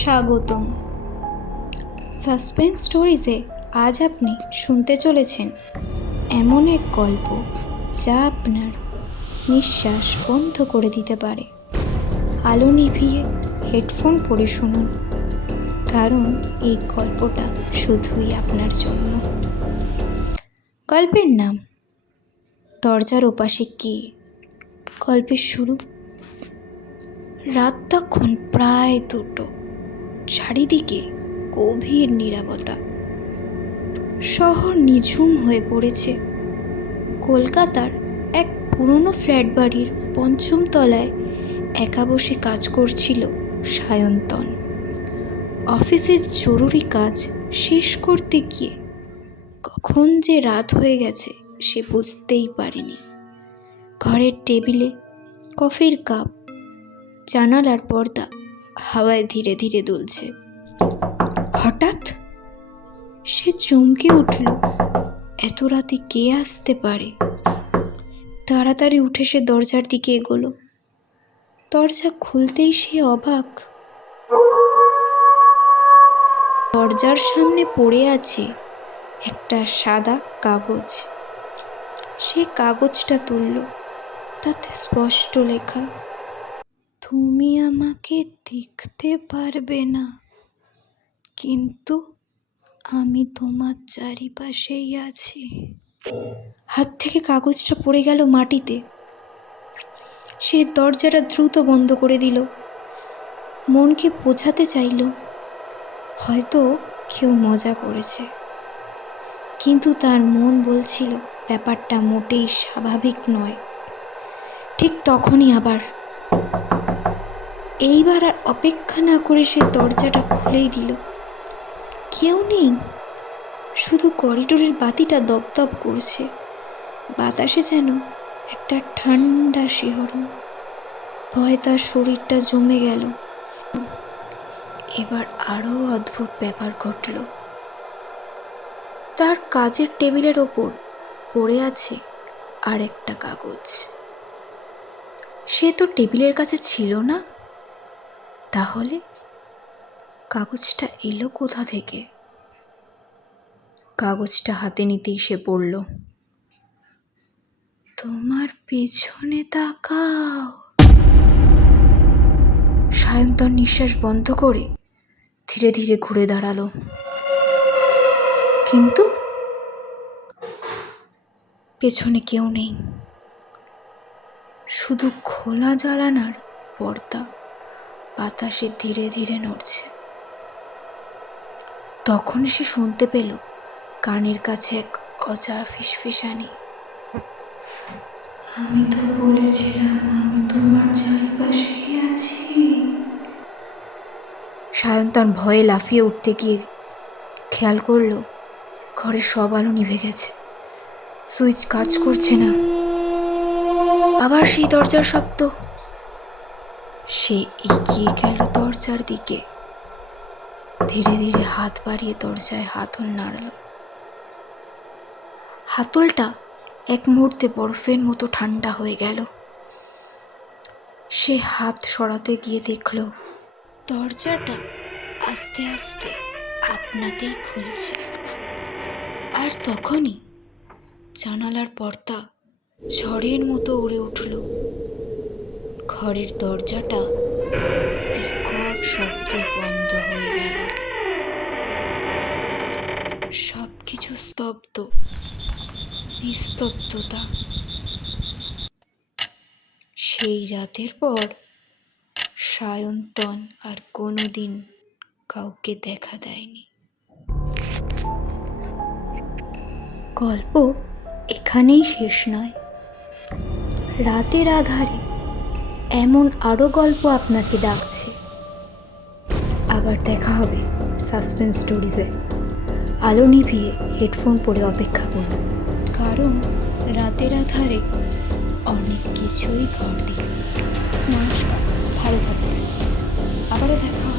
স্বাগতম। সাসপেন্স স্টোরিজে আজ আপনি শুনতে চলেছেন এমন এক গল্প যা আপনার নিঃশ্বাস বন্ধ করে দিতে পারে। আলো নিভিয়ে হেডফোন পরে শুনুন, কারণ এই গল্পটা শুধুই আপনার জন্য। গল্পের নাম, দরজার ওপাশে কে? গল্পের শুরু, রাত তখন প্রায় দুটো। চারিদিকে গভীর নীরবতা শহর নিঝুম হয়ে পড়েছে। কলকাতার এক পুরনো ফ্ল্যাট বাড়ির পঞ্চম তলায় একা বসে কাজ করছিল সায়ন্তন। অফিসের জরুরি কাজ শেষ করতে গিয়ে কখন যে রাত হয়ে গেছে সে বুঝতেই পারেনি। ঘরের টেবিলে কফির কাপ, জানালার পর্দা হাওয়ায় ধীরে ধীরে দুলছে। হঠাৎ সে চমকে উঠল। এত রাতে কে আসতে পারে? তাড়াতাড়ি উঠে সে দরজার দিকে এগোলো। দরজা খুলতেই সে অবাক। দরজার সামনে পড়ে আছে একটা সাদা কাগজ। সে কাগজটা তুলল। তাতে স্পষ্ট লেখা তুমি আমাকে দেখতে পারবে না। কিন্তু আমি তোমার চারিপাশেই আছি। হাত থেকে কাগজটা পড়ে গেল মাটিতে। সে দরজাটা দ্রুত বন্ধ করে দিল। মনকে বোঝাতে চাইল, হয়তো কেউ মজা করেছে। কিন্তু তার মন বলছিল, ব্যাপারটা মোটেই স্বাভাবিক নয়। ঠিক তখনই আবার এইবার আর অপেক্ষা না করে সে দরজাটা খুলেই দিল। কেউ নেই। শুধু করিডোরের বাতিটা দপদপ করছে। বাতাসে যেন একটা ঠান্ডা শিহরণ। ভয় তার শরীরটা জমে গেল। এবার আরও অদ্ভুত ব্যাপার ঘটল। তার কাজের টেবিলের ওপর পড়ে আছে আর একটা কাগজ। সে তো টেবিলের কাছে ছিল না। তাহলে কাগজটা এলো কোথা থেকে? কাগজটা হাতে নিতেই সে পড়ল। তোমার পেছনে তাকাও। সায়ন্তন নিঃশ্বাস বন্ধ করে ধীরে ধীরে ঘুরে দাঁড়াল। কিন্তু পেছনে কেউ নেই। শুধু খোলা জ্বালানার পর্দা। বাতাসে ধীরে ধীরে নড়ছে। তখন সে শুনতে পেল কানের কাছে এক অজার ফিসফিসানি। আমি তো বলেছিলাম আমি তোমার চারিপাশেই আছি। সায়ন সায়ন্তন ভয়ে লাফিয়ে উঠতে গিয়ে খেয়াল করল ঘরের সব আলো নিভে গেছে। সুইচ কাজ করছে না। আবার সেই দরজার শব্দ। সে এগিয়ে গেল দরজার দিকে। ধীরে ধীরে হাত বাড়িয়ে দরজায় হাতল নাড়ল। হাতলটা এক মুহূর্তে বরফের মতো ঠান্ডা হয়ে গেল। সে হাত সরাতে গিয়ে দেখল, দরজাটা আস্তে আস্তে আপনাতেই খুলছে। আর তখনই জানালার পর্দা ঝড়ের মতো উড়ে উঠল। ঘরের দরজাটা বিকট শব্দে বন্ধ হয়ে গেল। সব কিছু স্তব্ধ, নিস্তব্ধতা। সেই রাতের পর সায়ন্তন আর কোনো দিন কাউকে দেখা দেয়নি গল্প এখানেই শেষ নয়। রাতের আধারে এমন আরও গল্প আপনাকে ডাকছে। আবার দেখা হবে সাসপেন্স স্টোরিজে। আলো নিভিয়ে হেডফোন পরে অপেক্ষা করুন, কারণ রাতের আধারে অনেক কিছুই ঘটে। নমস্কার, ভালো থাকবেন। আবারও দেখা